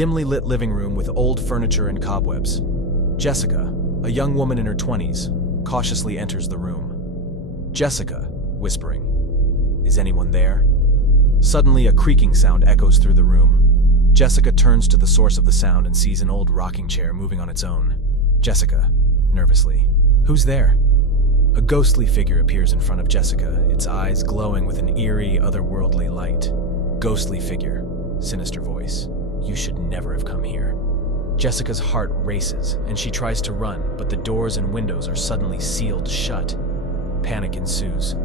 dimly lit living room with old furniture and cobwebs. Jessica, a young woman in her 20s, cautiously enters the room. Jessica, whispering, "Is anyone there?" Suddenly, a creaking sound echoes through the room. Jessica turns to the source of the sound and sees an old rocking chair moving on its own. Jessica, nervously, "Who's there?" A ghostly figure appears in front of Jessica, its eyes glowing with an eerie, otherworldly light. Ghostly figure, sinister voice, "You should never have come here." Jessica's heart races, and she tries to run, but the doors and windows are suddenly sealed shut. Panic ensues.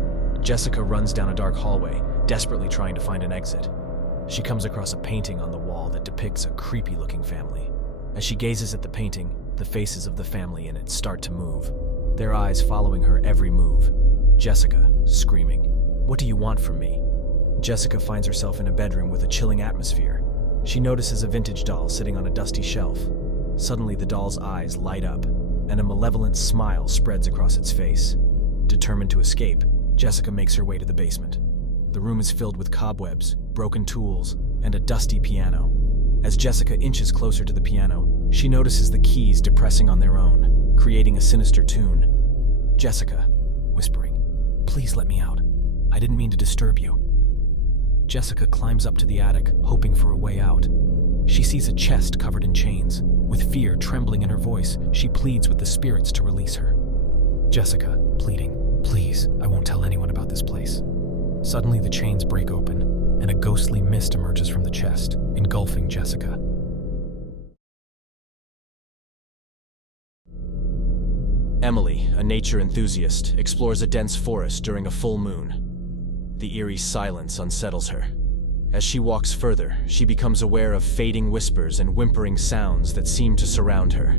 Jessica runs down a dark hallway, desperately trying to find an exit. She comes across a painting on the wall that depicts a creepy-looking family. As she gazes at the painting, the faces of the family in it start to move, their eyes following her every move. Jessica, screaming, "What do you want from me?" Jessica finds herself in a bedroom with a chilling atmosphere. She notices a vintage doll sitting on a dusty shelf. Suddenly, the doll's eyes light up, and a malevolent smile spreads across its face. Determined to escape, Jessica makes her way to the basement. The room is filled with cobwebs, broken tools, and a dusty piano. As Jessica inches closer to the piano, she notices the keys depressing on their own, creating a sinister tune. Jessica, whispering, "Please let me out. I didn't mean to disturb you." Jessica climbs up to the attic, hoping for a way out. She sees a chest covered in chains. With fear trembling in her voice, she pleads with the spirits to release her. Jessica, pleading, "Please, I won't tell anyone about this place." Suddenly, the chains break open, and a ghostly mist emerges from the chest, engulfing Jessica. Emily, a nature enthusiast, explores a dense forest during a full moon. The eerie silence unsettles her. As she walks further, she becomes aware of fading whispers and whimpering sounds that seem to surround her.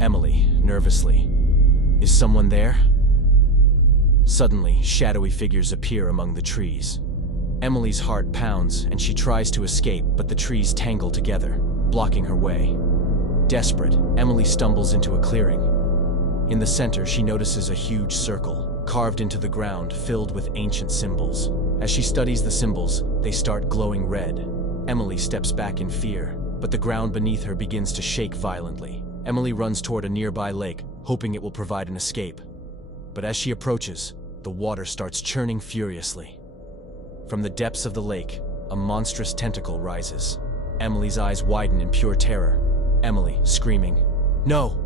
Emily, nervously, "Is someone there?" Suddenly, shadowy figures appear among the trees. Emily's heart pounds, and she tries to escape, but the trees tangle together, blocking her way. Desperate, Emily stumbles into a clearing. In the center, she notices a huge circle, carved into the ground, filled with ancient symbols. As she studies the symbols, they start glowing red. Emily steps back in fear, but the ground beneath her begins to shake violently. Emily runs toward a nearby lake, hoping it will provide an escape. But as she approaches, the water starts churning furiously. From the depths of the lake, a monstrous tentacle rises. Emily's eyes widen in pure terror. Emily, screaming, "No!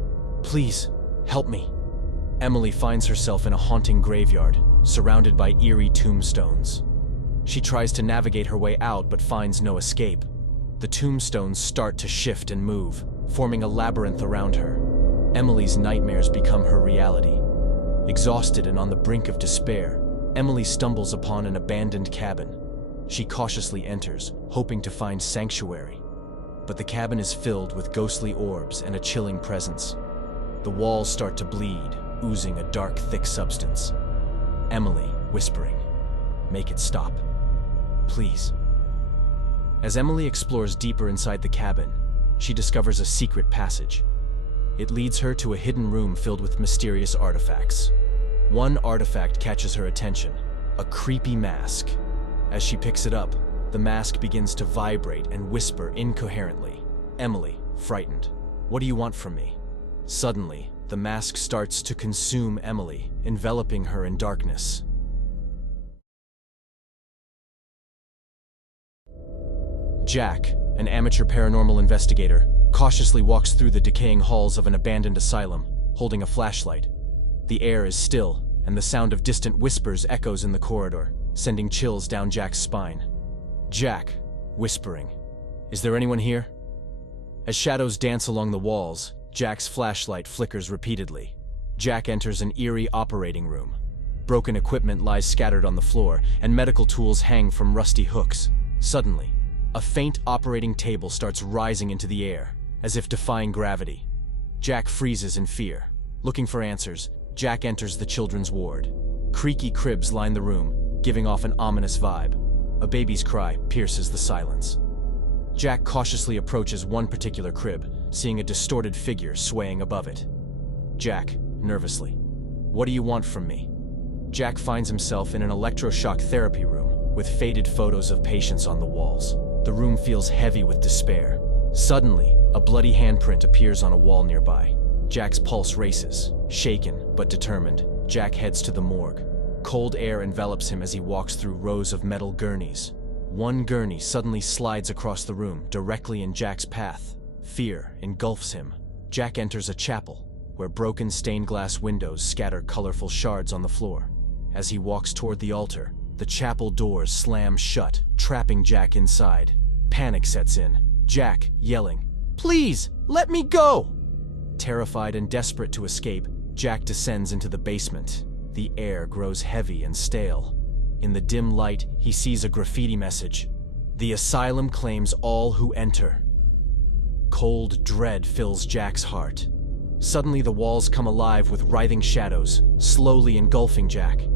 Please, help me!" Emily finds herself in a haunting graveyard, surrounded by eerie tombstones. She tries to navigate her way out but finds no escape. The tombstones start to shift and move, forming a labyrinth around her. Emily's nightmares become her reality. Exhausted and on the brink of despair, Emily stumbles upon an abandoned cabin. She cautiously enters, hoping to find sanctuary. But the cabin is filled with ghostly orbs and a chilling presence. The walls start to bleed, oozing a dark, thick substance. Emily, whispering, "Make it stop. Please." As Emily explores deeper inside the cabin, she discovers a secret passage. It leads her to a hidden room filled with mysterious artifacts. One artifact catches her attention, a creepy mask. As she picks it up, the mask begins to vibrate and whisper incoherently. Emily, frightened, "What do you want from me?" Suddenly, the mask starts to consume Emily, enveloping her in darkness. Jack, an amateur paranormal investigator, cautiously walks through the decaying halls of an abandoned asylum, holding a flashlight. The air is still, and the sound of distant whispers echoes in the corridor, sending chills down Jack's spine. Jack, whispering, "Is there anyone here?" As shadows dance along the walls, Jack's flashlight flickers repeatedly. Jack enters an eerie operating room. Broken equipment lies scattered on the floor, and medical tools hang from rusty hooks. Suddenly, a faint operating table starts rising into the air, as if defying gravity. Jack freezes in fear. Looking for answers, Jack enters the children's ward. Creaky cribs line the room, giving off an ominous vibe. A baby's cry pierces the silence. Jack cautiously approaches one particular crib, seeing a distorted figure swaying above it. Jack, nervously, "What do you want from me?" Jack finds himself in an electroshock therapy room, with faded photos of patients on the walls. The room feels heavy with despair. Suddenly, a bloody handprint appears on a wall nearby. Jack's pulse races. Shaken, but determined, Jack heads to the morgue. Cold air envelops him as he walks through rows of metal gurneys. One gurney suddenly slides across the room, directly in Jack's path. Fear engulfs him. Jack enters a chapel, where broken stained glass windows scatter colorful shards on the floor. As he walks toward the altar, the chapel doors slam shut, trapping Jack inside. Panic sets in. Jack, yelling, "Please, let me go!" Terrified and desperate to escape, Jack descends into the basement. The air grows heavy and stale. In the dim light, he sees a graffiti message. "The asylum claims all who enter." Cold dread fills Jack's heart. Suddenly the walls come alive with writhing shadows, slowly engulfing Jack.